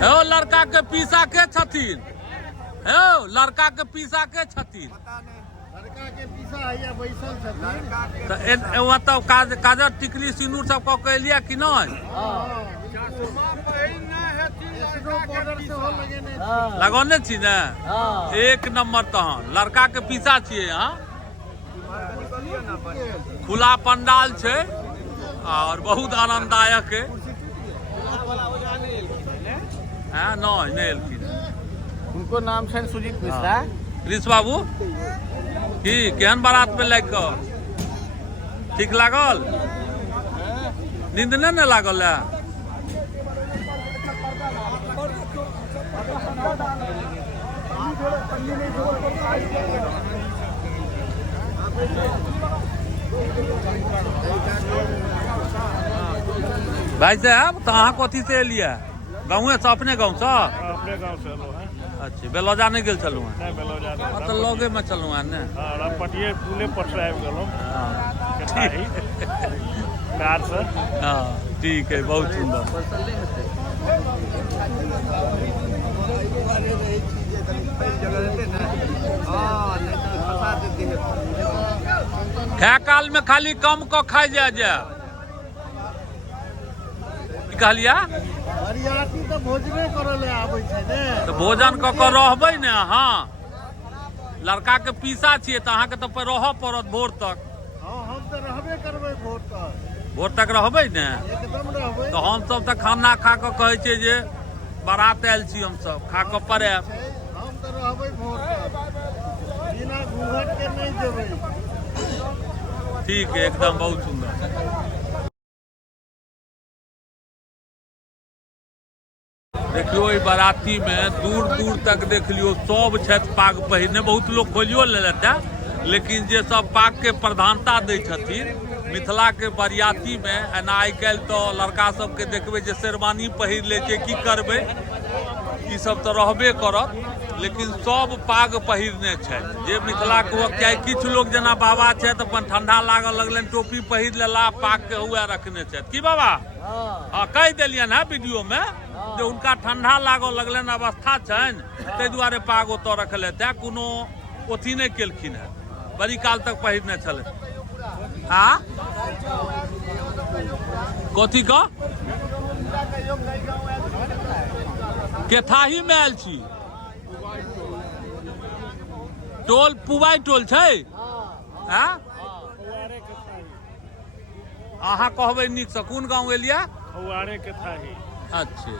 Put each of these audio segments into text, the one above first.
हो लड़का के पीसा के छथिन? हो लड़का के पीसा के छथिन? लड़का के पीसा है बैसल छथिन। तो मतलब काजर टिकली सिंदूर सब कऽ के एलिया कि नहीं? लगौने छी ने? एक नंबर तहन लड़का के पीसा छियै यहाँ। खुला पंडाल छै और बहुत आनंददायक है। नहीं एलखिन। उनको नाम है सुजीत मिश्रा। कृष बाबू की केहन बारात में लाग कऽ ठीक लागल? नींद नहीं न लागल है? भाई साहब तो अहाँ कथी से एलिया? गाँव से? अपने गाँव से? अपने गांव से एलो हैं। अच्छा बेलौजा नहीं गेल छलू हैं? नहीं बेलौजा नहीं। तो लगे में चलू हैं ने? हाँ रामपटिये पुले पर से आबि गेलहुँ। ठीक कार से। हाँ ठीक है, बहुत सुंदर। खाए काल में खाली कम को खाई जा कहलिया बरियाती तो भोजने करले आबै छै ने। तो भोजन क के रहबै ने। हाँ लड़का के पीसा छियै तो अहाँ के तो रह पड़त भोर तक। हाँ हम तो रहबे करबै भोर तक। भोर तक रहबै ने? एकदम रहबै। तो हम सब तो खाना खा के कहै छियै जे बारात आयल छी हम सब खा के पड़ायब। हम तो रहबै भोर तक बिना घूंघट के नहीं जेबै। ठीक है एकदम बहुत सुंदर। देखियो बाराती में दूर दूर तक देख लियो सब छथि पाग पहिरने। बहुत लोग खोलियो लेता लेकिन जे सब पाग के प्रधानता दै छथिन मिथिला के बरियाती में। एना आई काल्हि तो लड़का सबके देखबै जे शेरवानी पहिर ले छै, की करबै ई सब तो रहबे करत लेकिन सब पाग पहिरने छै जे मिथिला के। क्या किछु लोग जना बाबा छथि अपन ठंडा लागल लगलनि टोपी पहिर लेला पाग के हुए रखने छथि। की बाबा? हाँ कह दिलियन है वीडियो में जे उनका ठंडा लागल लगलन अवस्था छनि ताहि दुआरे पाग ओतऽ रखले। तैं कोनो अथी नहीं केलखिन है, बड़ी काल तक पहिरने छले। हाँ कथी का केथाही में आयल छी? टोल पुबाई टोल छै? हाँ अहाँ कहबै नीक से कोन गाँव एलिया? हौआरे के थाही। अच्छा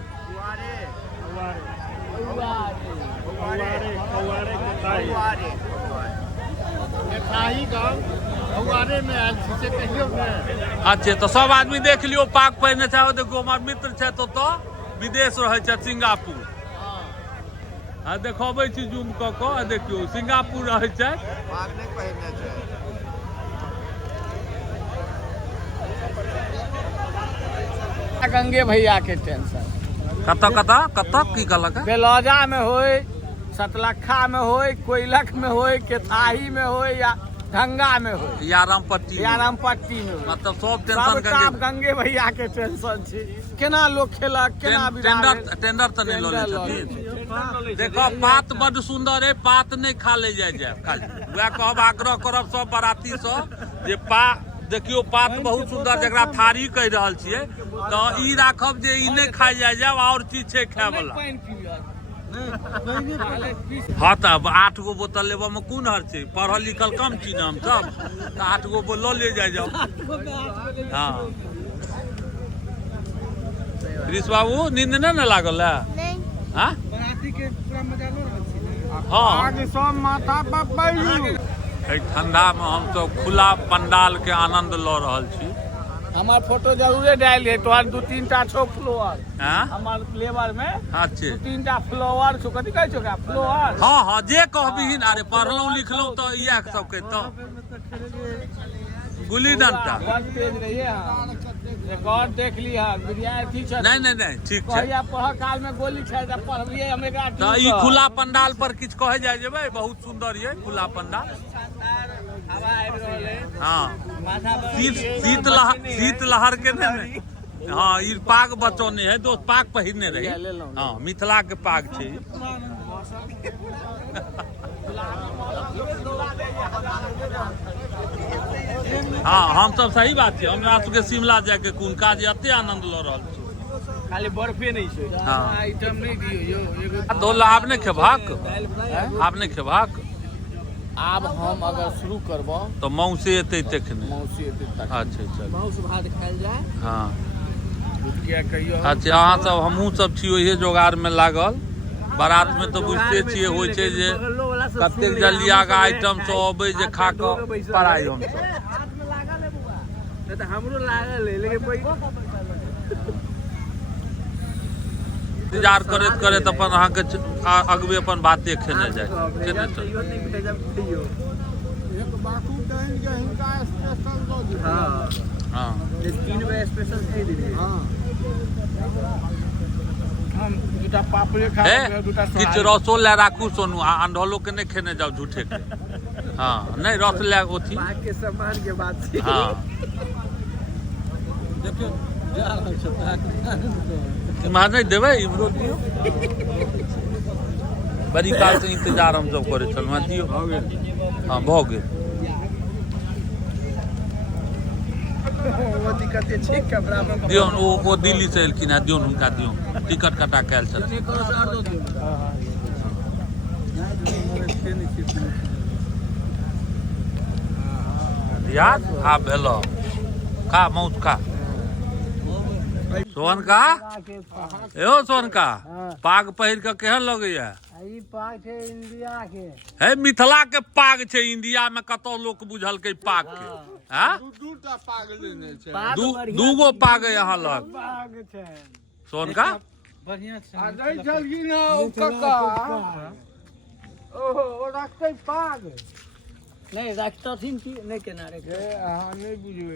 थाही गाँव हौआरे में आयल छी से कहियो ने। अच्छा तो सब आदमी देख लियो पाग पहिने छै। देखो हमार मित्र छै तो विदेश रहे छै सिंगापुर। हाँ देखबै छी जूम कऽ के देखियो सिंगापुर रहे छै। पाग नहीं पहिरने छै। गंगे भैया के टेंशन कत की कहलक? बेलौजा में होय, सतलखा में होय, कोयलख में होय, केथाही में होय या ढंगा में होय या रामपट्टी में होय। मतलब सब टेंशन गंगे भैया के टेंशन छै। केना लोग खेलक केना टेंडर तो नहीं लो छथिन। देखो पात बड़ सुंदर है, पात नहीं खा ले जाए। वह कहब आग्रह करब सब बराती सब जे देखियो पात बहुत सुंदर जकरा थारी कह रहल छियै तो ई राखब जे ई नहीं खाई जाए और चीज छै खाय वाला। हाँ तब 8 गो बोतल लेबा में कोन हर छै? पढ़ल लिखल कम छी ना हम सब तो 8 गो लो ले जाओ। हाँ कृष बाबू नींद नहीं न लागल है? हाँ सब माथा पर ठंडा में हम सब खुला पंडाल के आनंद ल रहल छी। हमार फोटो जरूरे डाल है तो 2-3 टा छो फ्लोवर। हमार फ्लेवर में अच्छे 2-3 टा फ्लोवर छो। कथी कहै छो? फ्लोवर। हाँ हाँ जे कहबिहिन। अरे पढ़लहुँ लिखलहुँ तो इएह सब के तो गुल्ली डंटा रिकॉर्ड देख लिया विद्यार्थी छै। नहीं ठीक छै। पढ़ काल में गोली छै त पढ़लिए हम एकरा। तो ई खुला पंडाल पर किछ कहे जाय जेबै? बहुत सुंदर ये खुला पंडाल। हवा आबि रहल है। हाँ शीत लहर के नहीं हाँ ई पाग बचौने है दोस्त पाग पहिरने रही ले लो। हाँ मिथिला के पाग छै हाँ हम सब सही बात छै हमरा सबके शिमला जाके कोन काज एते आनंद ल रहल छी खाली बर्फे नहीं छै हाँ आइटम नहीं दियो यो दोला आप नहीं खेबाक आप नहीं खेबाक आब हम अगर शुरू करबो तो मौसे एतै तखने मौसी एते तक अच्छा चल मौस भात खाइल जाए हाँ भुजिया कहियो अच्छा अहाँ सब हमहूँ सब छी ओहे जोगाड़ में लागल बारात में तो बुझते छियै होइ छै जे कतेक जल्दिया के आइटम सब अबै जे खा कऽ पराई हम सब हाथ में लागल है बुआ नहीं तो हमरो लागल है लेकिन इंतजार करैत करैत अपन अहाँके अगबे अपन बाते खेने जाय केने चल हाँ किछु रसो लए राखू सोनू आ अंडलो के नहीं खेने जाओ झूठे के हाँ नहीं रस लए ओथी के सम्मान के बात हाँ इम्हर नहीं देबै इम्हरो दियौ बड़ी काल से इंतजार हम सब करे छलहुँ हैं दियौ हाँ भऽ गेल वो दिक्कत छै कमरा में दियौ ओ दिल्ली से एलखिन हैं दियौ हुनका दियौ टिकट कटा के आयल छथिन याद आ भेलो खा मौस खा सोनका एहो सोनका पाग पहिर के केहन लगैया ई पाग छै इंडिया के हे मिथिला के पाग छै इंडिया में कतौ लोक बुझल के पाग के हैं दूटा पाग लेने छै दूगो पाग है यहाँ लग पाग छै सोनका बढ़िया छै आ दै छलखिन ओ कक्का ओहो ओ रखतै पाग नहीं रखतथिन कि नहीं केना रे अहाँ नहीं बुझबै